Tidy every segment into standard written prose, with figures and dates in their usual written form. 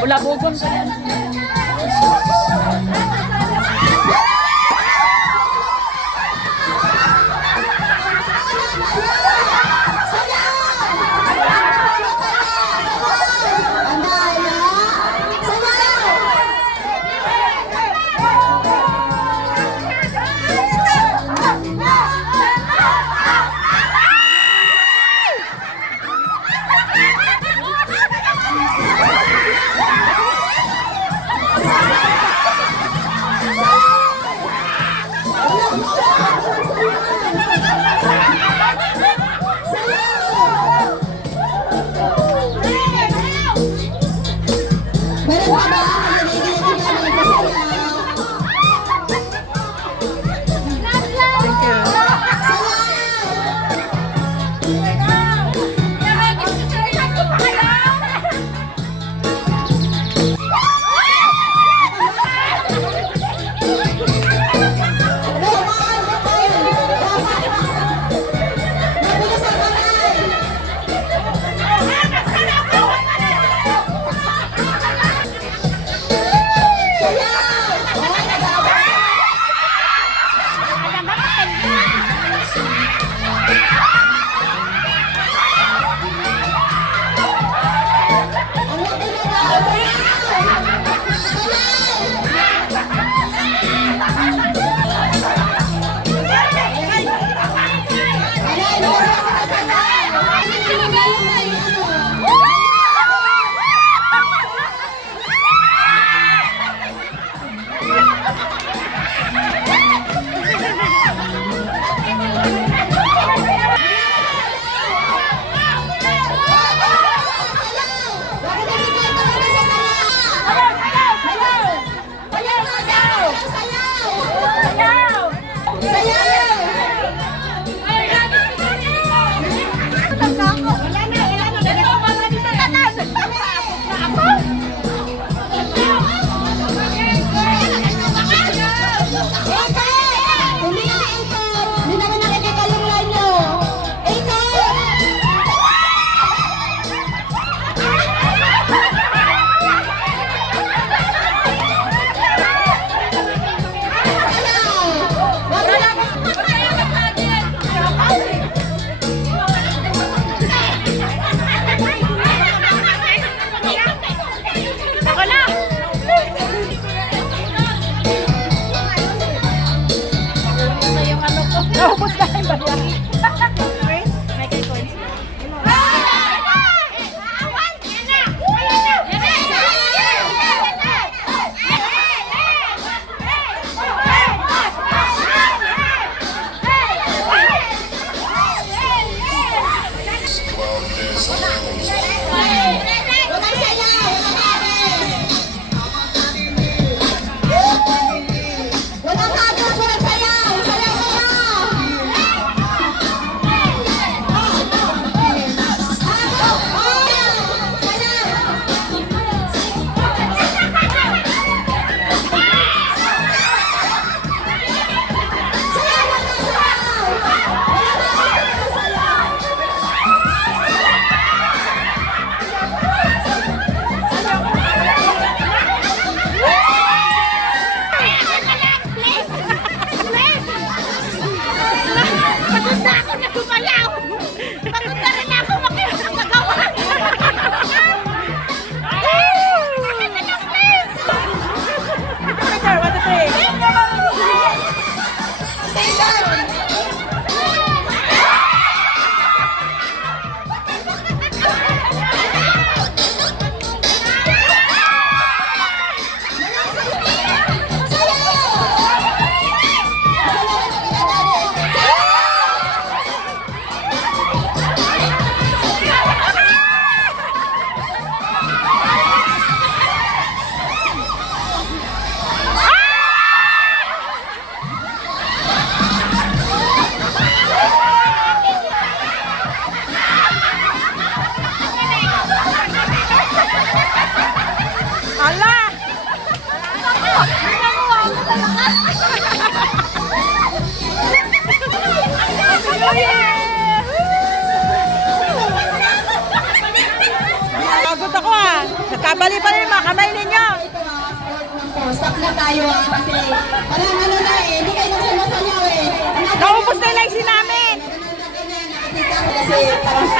Bulabugon ka yan. Naubos na yung barya. May kay coins. Nagkabali-bali yung mga kamay ninyo. Stop na tayo kasi parang ano na hindi kayo nagsumasayaw Naubos na yung legs namin. Kasi parang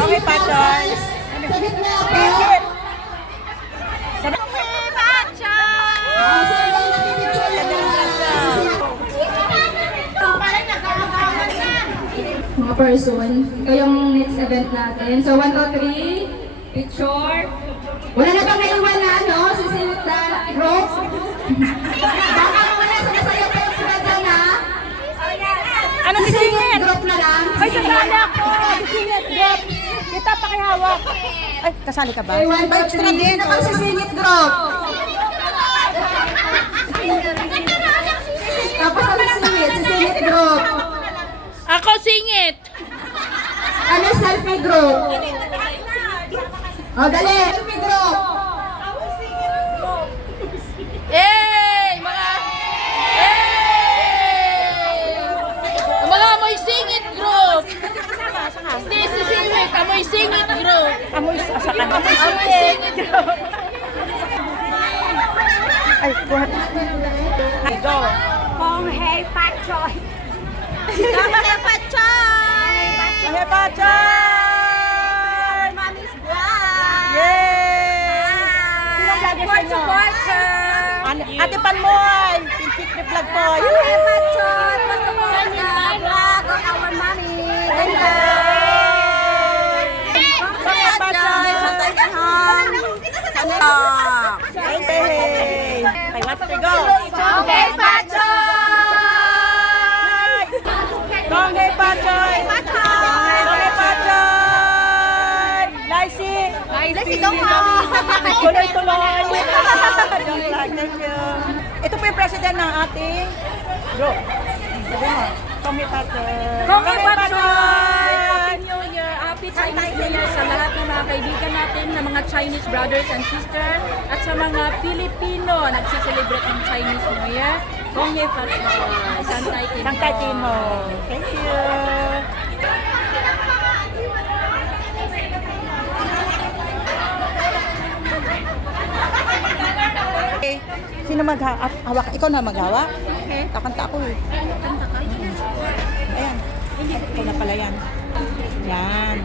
Okay, Pachoy. Sabit na ako. Mga person, ikaw yung next event natin. So 1, 2, 3, picture. Wala na bang naiwan na ano? Sisilip na rope? Baka wala sumasayaw kayo sila dyan ha? Ano sisingit? Drop na lang. Ay, kasali ako. Sisingit, drop. Kita pa kay hawak. Ay, kasali ka ba? Okay, 1, 2, 3. Sino pang sisingit drop? Tapos ang sisingit drop. Ako singit. Ano selfie group? O, dali! Selfie group! Yay! Mga amoy singit group. Hindi si singit, amoy singit group. Amoy singit group. Ay, buhat. Go. Kung hey Pachoy! Hey, Pachoy! Mommy's vlog! Yay! Sinong vlogger Support, sa'yo? support her! Ate Panmoy! Pimpik na vlog ko. Kung hey Pachoy! Pasupport the vlog of our mommy! Ganda! Kung hey Pachoy! Santay ka home! Hey, hey! Hey, what's the go? Kung hey Pachoy! Kong hey, Pachoy! Kong hey, Pachoy! Laisi! Laisi dong ha! Tuloy-tuloy! Joke lang, thank you. Ito po yung president ng ating group. Sabi mo, Kong hey, Pachoy! Kung hey Pachoy! Happy New Year! Happy Chinese New Year sa lahat ng mga kaibigan natin, ng mga Chinese brothers and sisters, at sa mga Pilipino nagsiselebrate ng Chinese New Year. Kong Ye Pachoy! Santay Timo! Sangkay Timo. Thank you. Sino maghawak? Ikaw na maghawa? Okay. Kakanta ako eh. Kanta ka? Ayan. Ikaw na pala yan. Yan.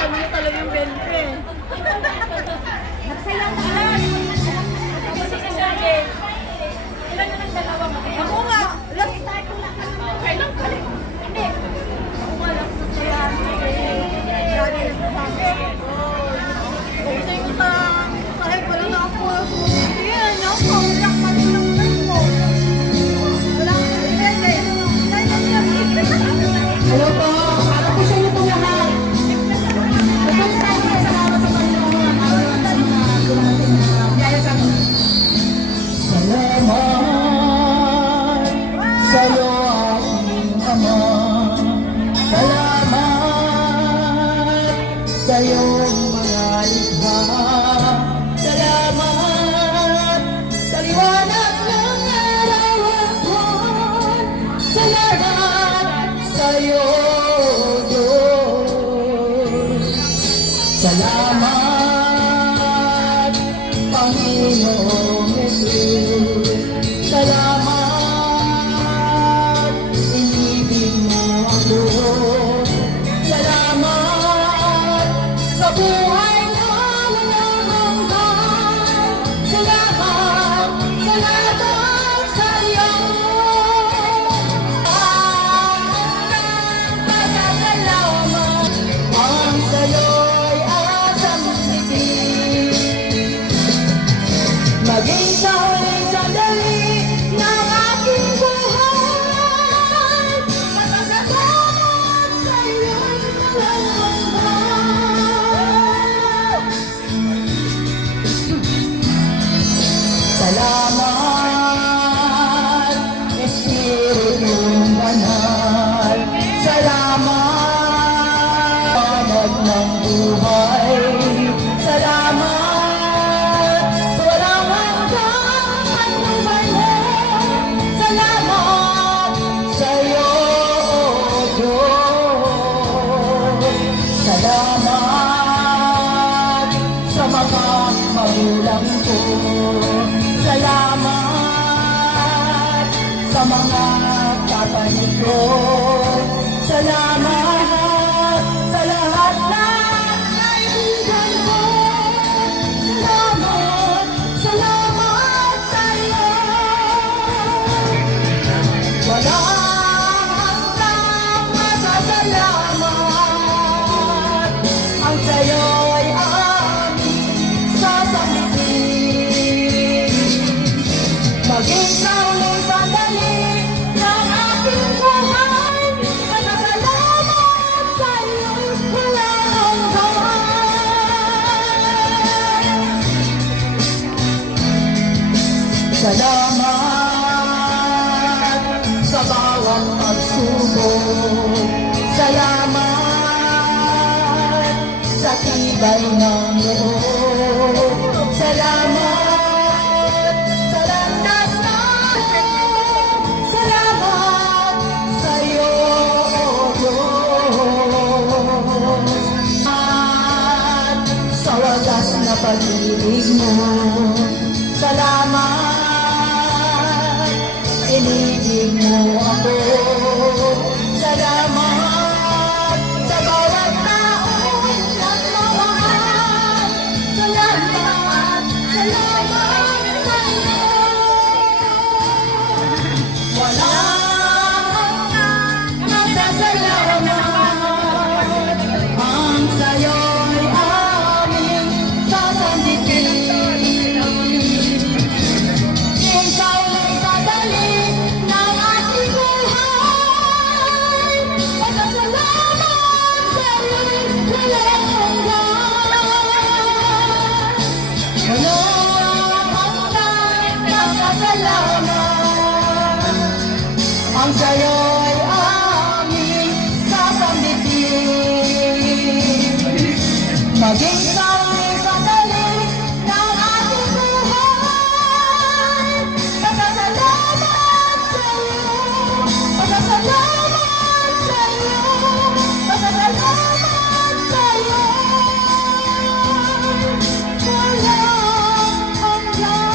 Ano talaga yung bente? Ako nga! Last time ko lang. Kailan ka rin? Hindi. Ako nga last na siya. Grabe na sabi. Kasi ko sa kahit wala na ako. Yan, ako. Uyak pa rin ng time mo. Wala ka na rin eh. Hello po! Para po sa inyo itong lahat. Mabuti tayo salamat sa Panginoon. Araw sa mga dumating na biyaya sa amin. Salamat sa'yo aking Ama. Salamat sa iyong mga likha. Salamat sa liwanag ng araw at buwan. Salamat sa iyo, Diyos. Salamat, Panginoong Jesus. Salamat, inibig mo ako. Salamat sa buhay na walang hanggan. Salamat, salamat sa iyo. sa mga kapatid ko. Salamat sa lahat ng kaibigan ko. Salamat, salamat sa iyo. Walang hanggang masasalamat. Ang sa'yo'y aming sasabihin. Maging sa uling sandali ng aking buhay, masasalamat sa'yo walang hanggan. Salamat sa bawat pagsubok. Salamat sa tibay ng loob. Salamat sa landas na loob. Salamat sa iyo, O Diyos. At sa wagas na pag-ibig mo. Salamat, inibig mo ako. Salamat sa bawat taong nagmamahal. Salamat, salamat sa iyo. Walang hanggang masasalamat. Ang sa'yo'y aming sasanditin. Ikaw ay sandali ng ating buhay. Masasalamat sa'yo'y walang hanggan. Walang hanggang masasalamat. Ang sa'yo'y aming sasambitin. Maging sa uling sandali ng ating buhay. Masasalamat sa'yo, masasalamat sa'yo, masasalamat sa'yo. Walang hanggan.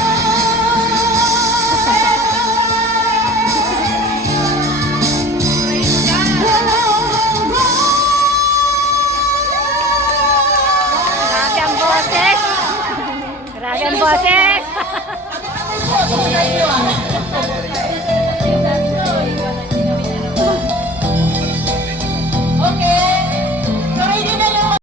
Walang hanggan. Grabe ang boses! Grabe ang boses! Ano yun?